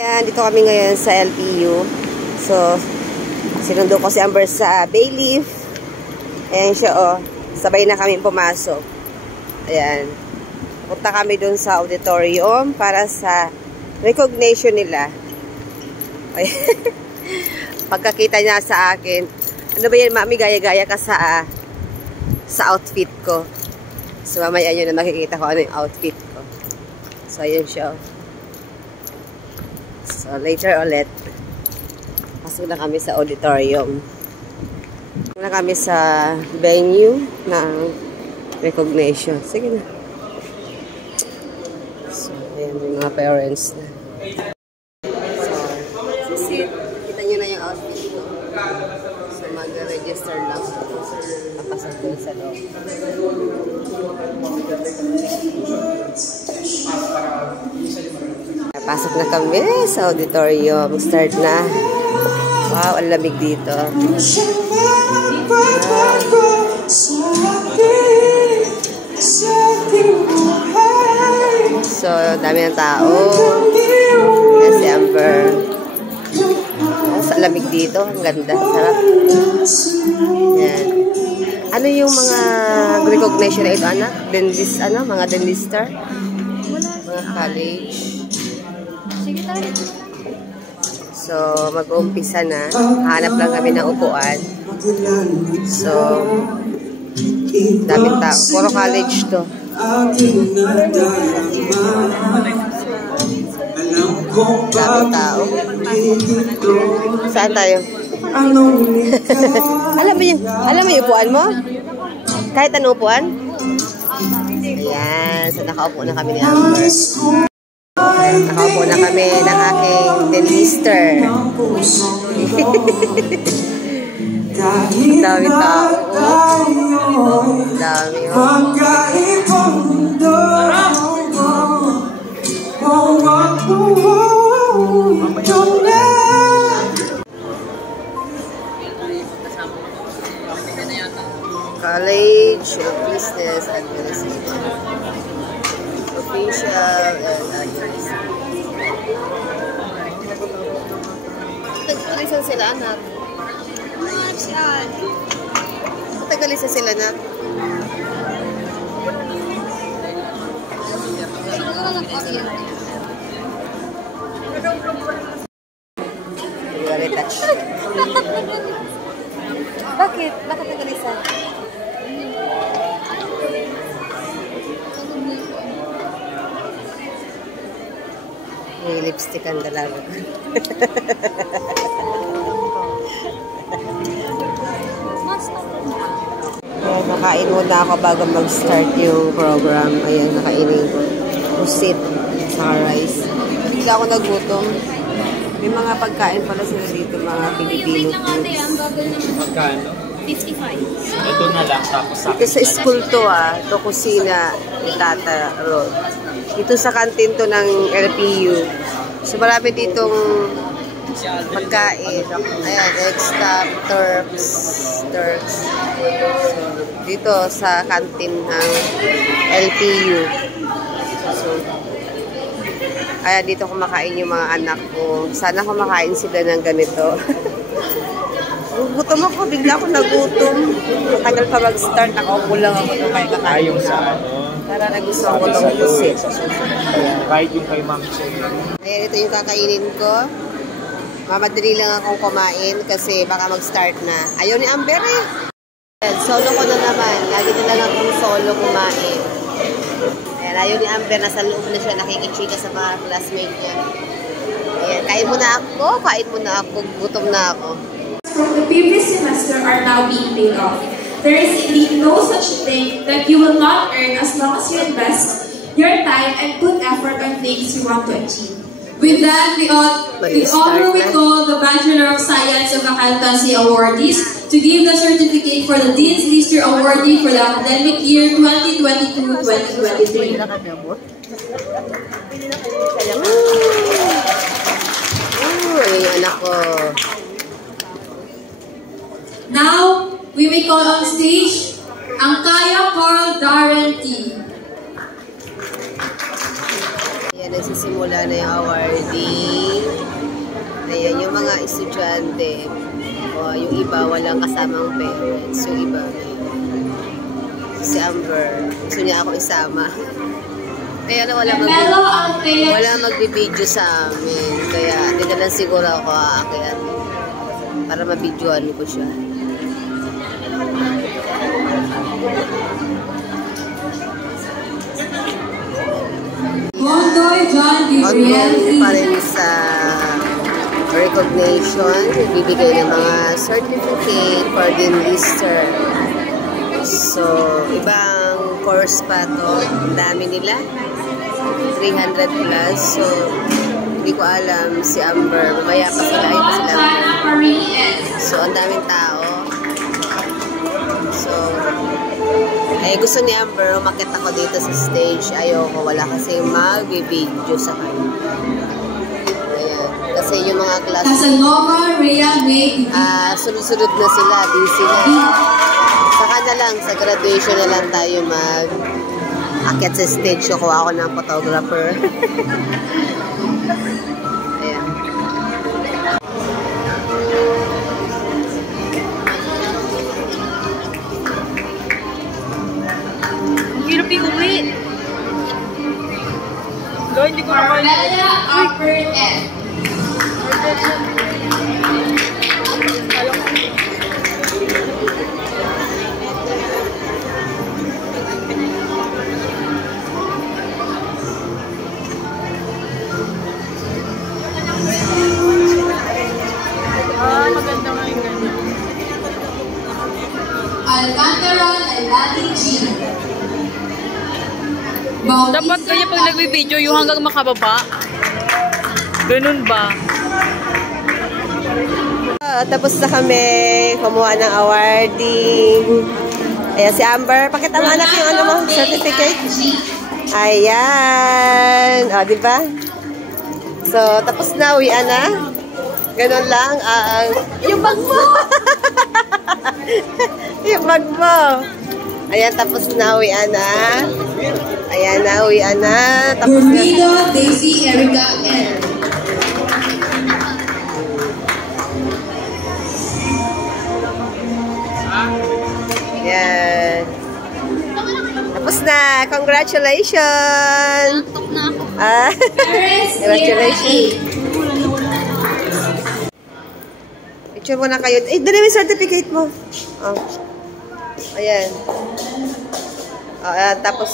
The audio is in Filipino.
Ayan, dito kami ngayon sa LPU. So, sinundo ko si Amber sa Bayleaf. Ayan siya, oh. Sabay na kami pumasok. Ayan. Punta kami dun sa auditorium para sa recognition nila. Ayan. Pagkakita niya sa akin, ano ba yan, mami, gaya-gaya ka sa outfit ko. So, mamaya yun na makikita ko ano yung outfit ko. So, ayun siya. So, later ulit. Pasok na kami sa auditorium. Pasok na kami sa venue ng recognition. Sige na. So, ayan yung mga parents na. So, sit. Kita nyo na yung outfit ko. So, mag-register lang. Papasok ko sa loob. Pasok na kami sa auditorium. Start na. Wow, ang lamig dito. So, dami ng tao. Yan si Amber. Oh, sa lamig dito. Ang ganda. Sarap. Yan. Ano yung mga recognition na ito, anak? Dentist, ano? Mga dentista? Mga college. So, mag-uumpisa na. Hanap lang kami ng upuan. So, daming tao. Puro college to. Daming tao. Saan tayo? Alam mo yung upuan mo? Kahit anong upuan? Ayan. So, nakaupo na kami ni Amber. Nakaupo na kami ng aking dentister. Dami tao. Dami. College of Business Administration. Official and administrative. Tagalisan sila, anak. Tagalisan sila, anak. Very touch. Bakit? Bakit tagalisan? May lipstick ang dalaga. Nakain muna ako bago mag-start yung program. Ayan, nakainin ko. Pusit sa rice. Bigla ako nagutom. May mga pagkain pala sila dito, mga Pilipino foods. Magkano? 55. Ito na lang, tapos sa Ito sa school to, Ito kusina ni Tata Rod. Ito sa kantin to ng LPU. So, marami ditong pagkain. Ayan, Egg-Stop, Turks. Dito sa kantin ng LPU. So, ayan, dito kumakain yung mga anak ko. Sana kumakain sila ng ganito. Gutom ako, bigla ako nagutom. Matagal pa mag-start, nakaupo lang ako nung kaya kakain. yung sa ano? Para nagustuhan ko itong pusit. Kahit yung kay Ma'am Shay. Ayan, ito yung kakainin ko. Mamadali lang akong kumain kasi baka mag-start na. Ayaw ni Amber eh. Ayan, solo ko na naman. Lagi na lang akong solo kumain. Ayan, ayaw ni Amber. Nasa loob na siya. Nakikichika sa mga classmate niya. Ayan, kain muna ako. Gutom na ako. From the previous semester are now being paid off. There is indeed no such thing that you will not earn as long as you invest your time and put effort on things you want to achieve. With that, we honor with all the Bachelor of Science of Accountancy awardees to give the certificate for the Dean's Lister awardee for the academic year 2022-2023. Yung anak ko. Now, we may call on stage ang Kaya Carl Darren T. Yan, nagsisimula na yung awarding. estudyante. O, yung iba walang kasamang parents. Yung iba si Amber. Gusto niya ako isama. Kaya na wala magbibideo sa amin. Kaya hindi na lang siguro ako aakyat para mabidyoan ko siya. Audience pa rin sa recognition. Bibigay ng mga certificate for the enlister. So, ibang course pa to. Ang dami nila. 300 plus. So, hindi ko alam si Amber. Mamaya pa sila. Ayun pa sila. So, ang daming tao. So, gusto ni Amber, umakit ako dito sa stage. Ayoko. Wala kasi mag-video sa kanya. Ayan. Kasi yung mga class, sunod-sunod na sila. Busy na. Saka na lang, sa graduation na lang tayo mag-akit sa stage. So, kuha ako ng photographer. Ayan. Ang hirap iuwi. Lo, hindi ko naman. Upper F. Maganda nga yung ganyan. Alcantara Lailati G. Dapat kaya pag nag-video yung hanggang makababa. Ganun ba? Tapos na kami kumuha ng awarding. Ayan si Amber. Pakita mo anak yung ano mo, certificate. Ayan. O, diba? So, tapos na. Uwian na. Ganon lang. Yung bag mo. Yung bag mo. Ayan, tapos na. Uwian na. Ayan na. Uwian na. Tapos na. Burrito, Daisy, Erica, and Yan. Tapos na. Congratulations! Congratulations! Picture mo na kayo. Dali mo yung certificate mo. Oh. Ayan. Tapos